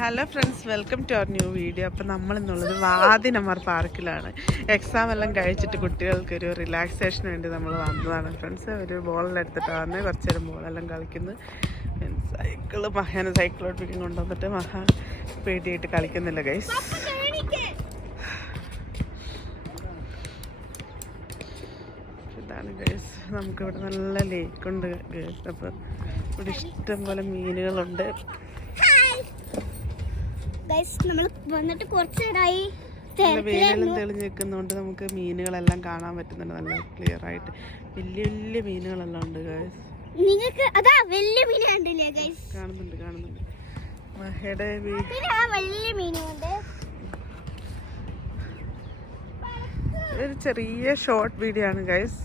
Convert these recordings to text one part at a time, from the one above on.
Hello friends, welcome to our new video. അപ്പോൾ നമ്മളിന്നുള്ളത് വാദിനമർ പാർക്കിലാണ്. Exam എല്ലാം കഴിച്ചിട്ട് കുട്ടികൾക്കൊരു റിലാക്സേഷന് വേണ്ടി നമ്മൾ വന്നതാണ് ഫ്രണ്ട്സ്. ഒരു ബോളെല്ലാം എടുത്തിട്ട് വന്ന് കുറച്ച് നേരം ബോളെല്ലാം കളിക്കുന്നു. മഹാനെ സൈക്കിളോട്ടിക്കും കൊണ്ടുവന്നിട്ട് മഹാ പേടിയായിട്ട് കളിക്കുന്നില്ല ഗൈസ്. ഇതാണ് ഗൈസ്, നമുക്കിവിടെ നല്ല ലേക്കുണ്ട് ഗൈസ്. അപ്പോൾ ഇവിടെ ഇഷ്ടം പോലെ മീനുകളുണ്ട്. വെയിലെല്ലാം തെളിഞ്ഞ് നിൽക്കുന്നതുകൊണ്ട് നമുക്ക് മീനുകളെല്ലാം കാണാൻ പറ്റുന്നുണ്ട് നല്ല ക്ലിയർ ആയിട്ട്. വലിയ വലിയ മീനുകളെല്ലാം ഉണ്ട് ഗൈസ്. നിങ്ങൾക്ക് അതാ വലിയ മീൻ കണ്ടില്ലേ ഗൈസ്? കാണുന്നുണ്ട്. മഹയുടെ വലിയ മീനുണ്ട്. ഒരു ചെറിയ ഷോർട്ട് വീഡിയോ ആണ് ഗൈസ്.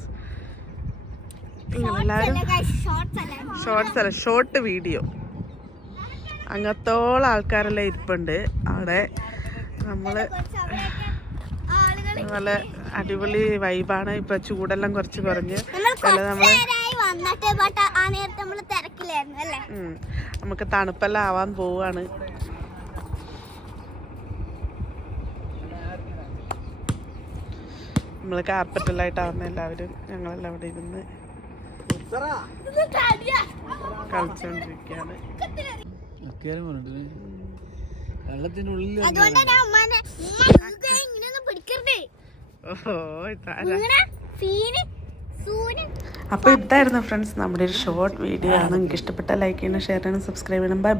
Short video. അങ്ങത്തോളം ആൾക്കാരെല്ലാം ഇരിപ്പുണ്ട് അവിടെ. നമ്മള് നല്ല അടിപൊളി വൈബാണ്. ഇപ്പൊ ചൂടെല്ലാം കുറച്ച് കുറഞ്ഞ് നമുക്ക് തണുപ്പെല്ലാം ആവാൻ പോവാണ്. നമ്മള് കാർപ്പറ്റെല്ലായിട്ടാവുന്ന എല്ലാവരും ഞങ്ങളെല്ലാം അവിടെ ഇരുന്ന് കളിച്ചോണ്ടിരിക്കുകയാണ്. വെള്ളത്തിനുള്ളിൽ അപ്പോൾ ഇതായിരുന്നു ഫ്രണ്ട്സ് നമ്മുടെ ഒരു ഷോർട്ട് വീഡിയോ ആണ്. നിങ്ങൾക്ക് ഇഷ്ടപ്പെട്ട ലൈക്ക് ചെയ്യണം, ഷെയർ ചെയ്യണം, സബ്സ്ക്രൈബ് ചെയ്യണം. ബൈ.